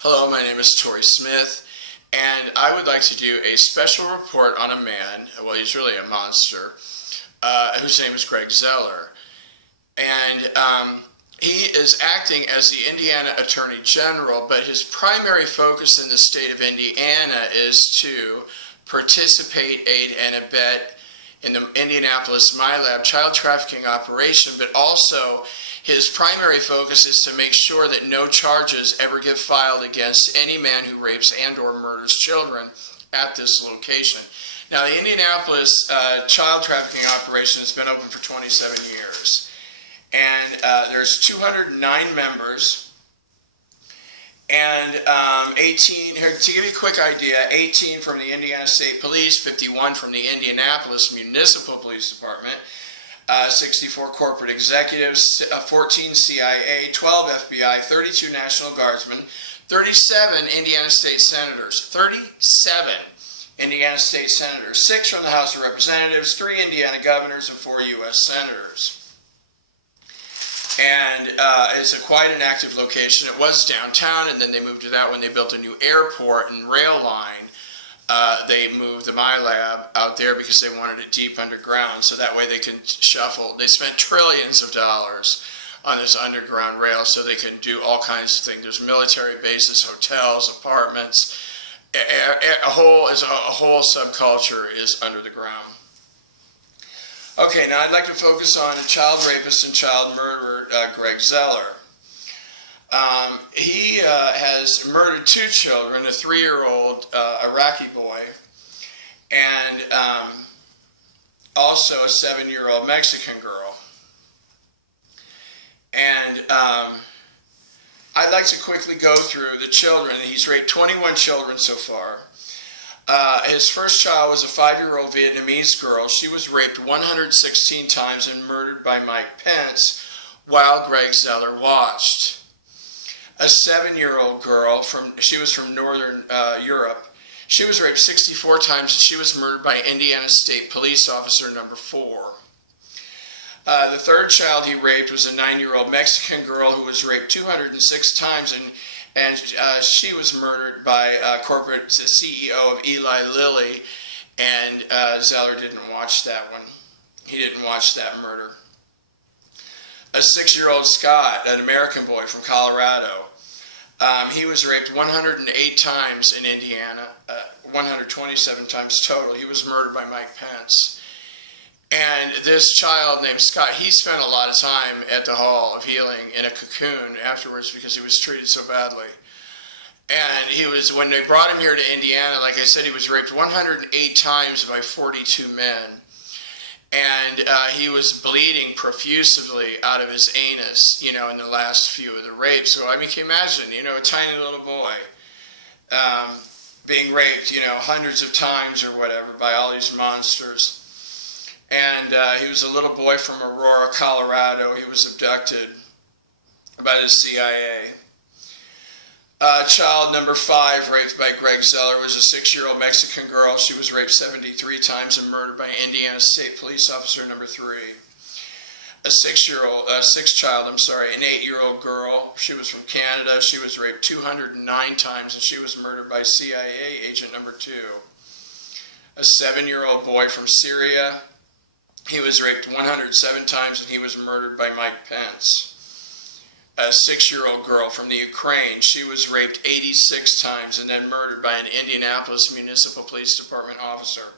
Hello, my name is Tori Smith, and I would like to do a special report on a man, well, he's really a monster, whose name is Greg Zoeller. And he is acting as the Indiana Attorney General, but his primary focus in the state of Indiana is to participate, aid, and abet in the Indianapolis MILAB child trafficking operation, but also his primary focus is to make sure that no charges ever get filed against any man who rapes and or murders children at this location. Now, the Indianapolis child trafficking operation has been open for 27 years. And there's 209 members. And 18, here, to give you a quick idea, 18 from the Indiana State Police, 51 from the Indianapolis Municipal Police Department, 64 corporate executives, 14 CIA, 12 FBI, 32 National Guardsmen, 37 Indiana State Senators, 37 Indiana State Senators, 6 from the House of Representatives, 3 Indiana governors, and 4 U.S. Senators. And it's quite an active location. It was downtown, and then they moved to that when they built a new airport and rail line. They moved the MILAB out there because they wanted it deep underground, so that way they can shuffle. They spent trillions of dollars on this underground rail so they can do all kinds of things. There's military bases, hotels, apartments. A whole subculture is under the ground. Okay, now I'd like to focus on a child rapist and child murderer, Greg Zoeller. He has murdered 2 children, a 3-year-old Iraqi boy, and also a 7-year-old Mexican girl. And I'd like to quickly go through the children. He's raped 21 children so far. His first child was a 5-year-old Vietnamese girl. She was raped 116 times and murdered by Mike Pence while Greg Zoeller watched. A 7-year-old girl, she was from Northern Europe. She was raped 64 times and she was murdered by Indiana State Police Officer number 4. The third child he raped was a 9-year-old Mexican girl who was raped 206 times and she was murdered by corporate CEO of Eli Lilly, and Zoeller didn't watch that one. He didn't watch that murder. A 6-year-old Scott, an American boy from Colorado, he was raped 108 times in Indiana, 127 times total. He was murdered by Mike Pence. And this child named Scott, he spent a lot of time at the Hall of Healing in a cocoon afterwards because he was treated so badly. And he was, when they brought him here to Indiana, like I said, he was raped 108 times by 42 men. And he was bleeding profusively out of his anus, in the last few of the rapes. So, I mean, can you imagine, a tiny little boy being raped, hundreds of times or whatever by all these monsters. And he was a little boy from Aurora, Colorado. He was abducted by the CIA. Child number 5, raped by Greg Zoeller, was a 6-year-old Mexican girl. She was raped 73 times and murdered by Indiana State Police Officer number 3. A 6th child, an 8-year-old girl. She was from Canada. She was raped 209 times and she was murdered by CIA agent number 2. A 7-year-old boy from Syria. He was raped 107 times and he was murdered by Mike Pence. A 6-year-old girl from the Ukraine. She was raped 86 times and then murdered by an Indianapolis Municipal Police Department officer.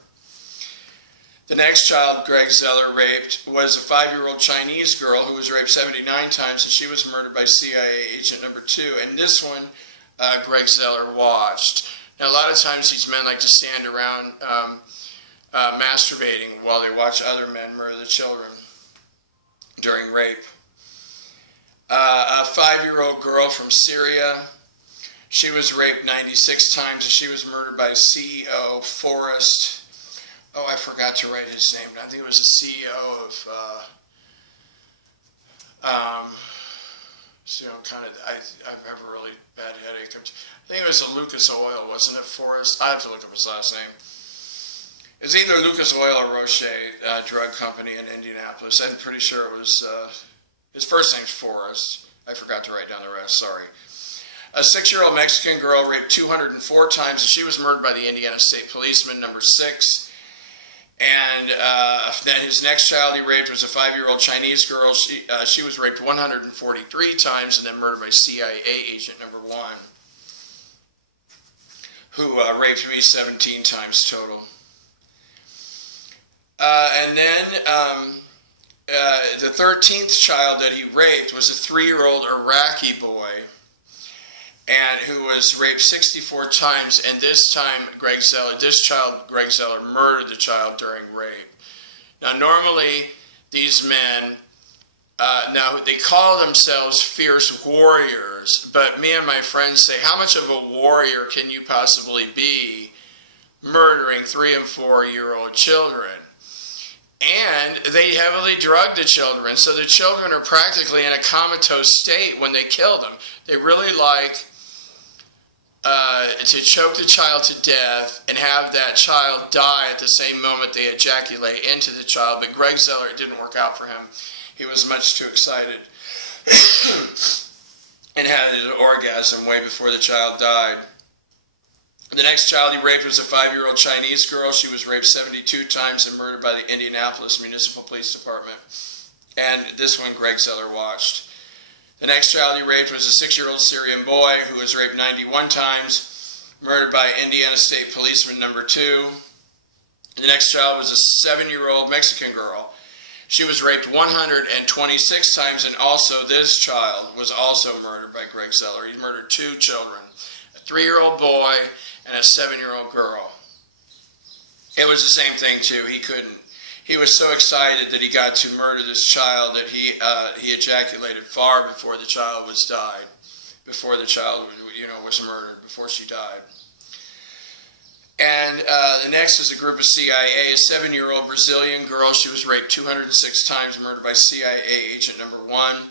The next child Greg Zoeller raped was a 5-year-old Chinese girl who was raped 79 times and she was murdered by CIA agent number 2. And this one, Greg Zoeller watched. Now, a lot of times these men like to stand around masturbating while they watch other men murder the children during rape. A 5-year-old girl from Syria. She was raped 96 times and she was murdered by CEO Forrest. Oh, I forgot to write his name. I think it was the CEO of, I have a really bad headache. I think it was a Lucas Oil, wasn't it, Forrest? I have to look up his last name. It's either Lucas Oil or Roche Drug Company in Indianapolis. I'm pretty sure it was, his first name's Forrest. I forgot to write down the rest, sorry. A 6-year-old Mexican girl raped 204 times, and she was murdered by the Indiana State Policeman, number 6. And then his next child he raped was a 5-year-old Chinese girl. She was raped 143 times and then murdered by CIA agent number 1, who raped me 17 times total. And then the 13th child that he raped was a 3-year-old Iraqi boy, and who was raped 64 times, and this time Greg Zoeller murdered the child during rape. Now normally these men, now they call themselves fierce warriors, but me and my friends say, how much of a warrior can you possibly be murdering 3- and 4-year-old children? And they heavily drug the children, so the children are practically in a comatose state when they kill them. They really like to choke the child to death and have that child die at the same moment they ejaculate into the child. But Greg Zoeller, it didn't work out for him. He was much too excited and had an orgasm way before the child died. The next child he raped was a 5-year-old Chinese girl. She was raped 72 times and murdered by the Indianapolis Municipal Police Department. And this one Greg Zoeller watched. The next child he raped was a 6-year-old Syrian boy who was raped 91 times, murdered by Indiana State Policeman number 2. The next child was a 7-year-old Mexican girl. She was raped 126 times, and also this child was also murdered by Greg Zoeller. He murdered 2 children, a 3-year-old boy and a 7-year-old girl. It was the same thing too. He was so excited that he got to murder this child that he ejaculated far before the child was died, before the child was murdered, before she died. And the next is a group of CIA, a 7-year-old Brazilian girl. She was raped 206 times, murdered by CIA agent number 1.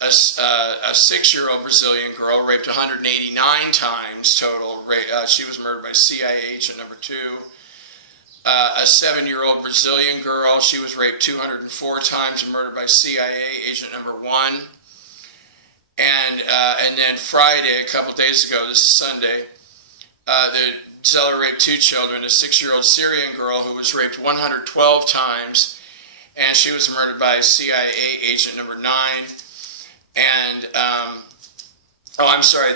A 6-year-old Brazilian girl raped 189 times total. She was murdered by CIA agent number 2. A 7-year-old Brazilian girl, she was raped 204 times and murdered by CIA agent number 1. And then Friday, a couple days ago, this is Sunday, the Zoeller raped 2 children, a 6-year-old Syrian girl who was raped 112 times, and she was murdered by CIA agent number 9. And,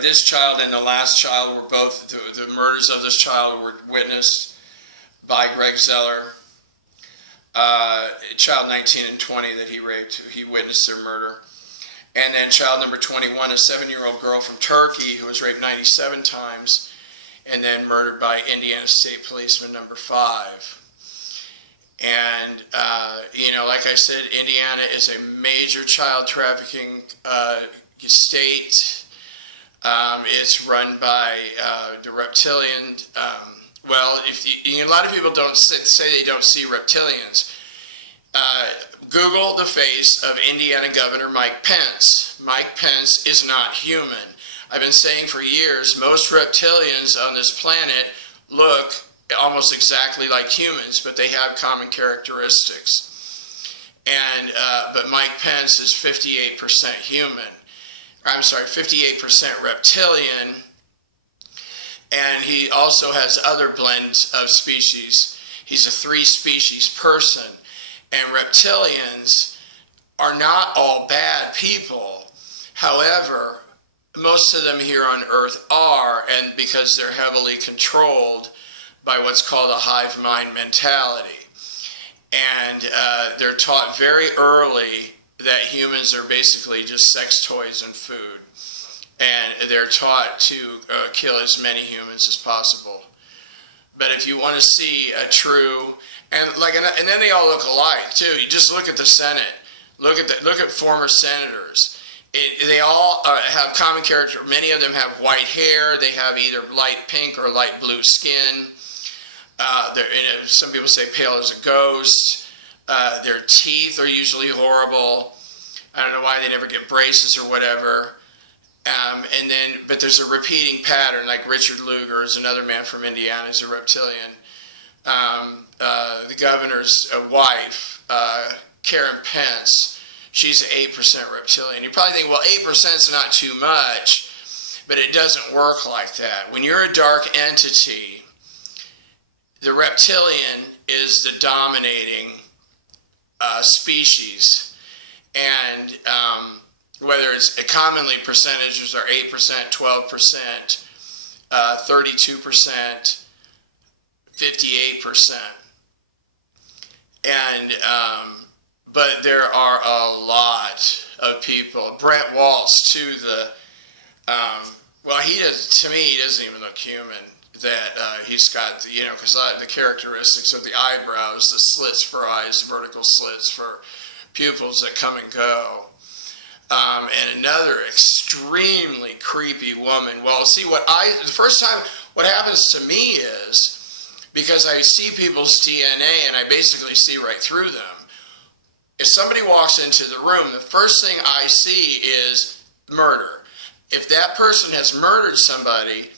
this child and the last child were both, the murders of this child were witnessed by Greg Zoeller. Child 19 and 20 that he raped, he witnessed their murder. And then child number 21, a 7-year-old girl from Turkey who was raped 97 times and then murdered by Indiana State Policeman number 5. And, like I said, Indiana is a major child trafficking state. It's run by the reptilian. A lot of people don't say they don't see reptilians. Google the face of Indiana Governor Mike Pence. Mike Pence is not human. I've been saying for years, most reptilians on this planet look almost exactly like humans, but they have common characteristics. And but Mike Pence is 58% human. 58% reptilian. And he also has other blends of species. He's a 3-species person. And reptilians are not all bad people. However, most of them here on Earth are, and because they're heavily controlled by what's called a hive mind mentality. And they're taught very early that humans are basically just sex toys and food. And they're taught to kill as many humans as possible. But if you want to see a true, and then they all look alike too. You just look at the Senate. Look at former senators. They all have common character. Many of them have white hair. They have either light pink or light blue skin. Some people say pale as a ghost. Their teeth are usually horrible. I don't know why they never get braces or whatever. But there's a repeating pattern, like Richard Lugar is another man from Indiana, is a reptilian. The governor's wife, Karen Pence, she's 8% reptilian. You probably think, well, 8% is not too much. but it doesn't work like that. When you're a dark entity, the reptilian is the dominating species, and whether it's commonly percentages are 8%, 12%, 32%, 58%, and but there are a lot of people. Brent Waltz, too. Well, he does. To me, he doesn't even look human. That he's got the, because the characteristics of the eyebrows, the slits for eyes, vertical slits for pupils that come and go. And another extremely creepy woman. Well, see, the first time, what happens to me is, because I see people's DNA and I basically see right through them, if somebody walks into the room, the first thing I see is murder. If that person has murdered somebody,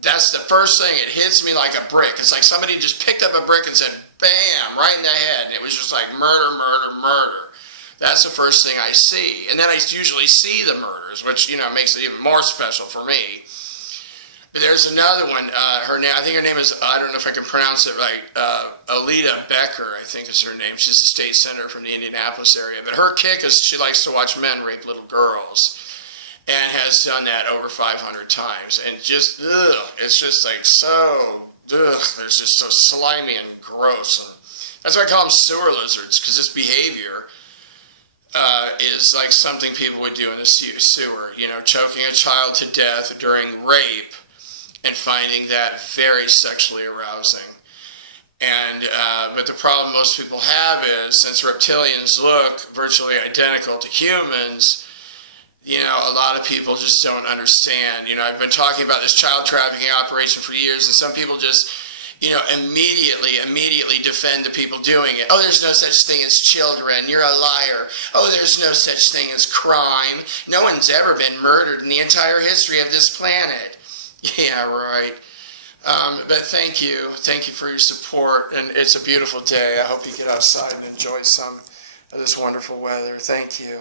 that's the first thing. It hits me like a brick. It's like somebody just picked up a brick and said, bam, right in the head. And it was just like murder, murder, murder. That's the first thing I see. And then I usually see the murders, which, makes it even more special for me. But there's another one. Her name, I think her name is, I don't know if I can pronounce it right, Alita Becker, I think is her name. She's a state senator from the Indianapolis area. But her kick is she likes to watch men rape little girls, and has done that over 500 times. And just, it's just like so, it's just so slimy and gross. And that's why I call them sewer lizards, because this behavior is like something people would do in the sewer. Choking a child to death during rape, and finding that very sexually arousing. And but the problem most people have is, since reptilians look virtually identical to humans, a lot of people just don't understand. I've been talking about this child trafficking operation for years, and some people just, immediately defend the people doing it. Oh, there's no such thing as children. You're a liar. Oh, there's no such thing as crime. No one's ever been murdered in the entire history of this planet. Yeah, right. But thank you. Thank you for your support. And it's a beautiful day. I hope you get outside and enjoy some of this wonderful weather. Thank you.